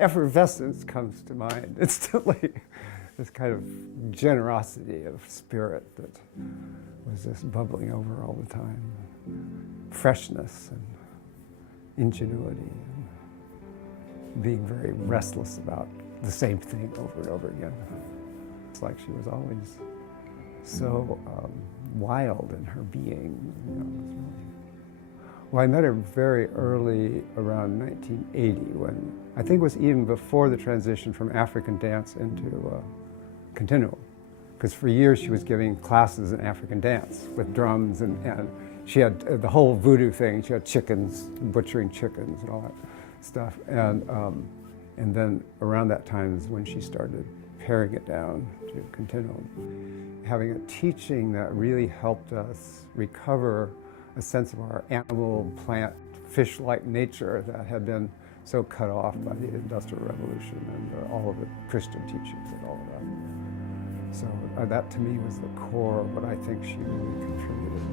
Effervescence comes to mind instantly. This kind of generosity of spirit that was just bubbling over all the time. Freshness and ingenuity, and being very restless about the same thing over and over again. It's like she was always so wild in her being. You know, it was really... Well, I met her very early, around 1980, when I think it was even before the transition from African dance into Continuum. Because for years she was giving classes in African dance with drums, and she had the whole voodoo thing. She had chickens, butchering chickens and all that stuff. And then around that time is when she started paring it down to Continuum. Having a teaching that really helped us recover a sense of our animal, plant, fish-like nature that had been so cut off by the Industrial Revolution and all of the Christian teachings and all of that. So that to me was the core of what I think she really contributed.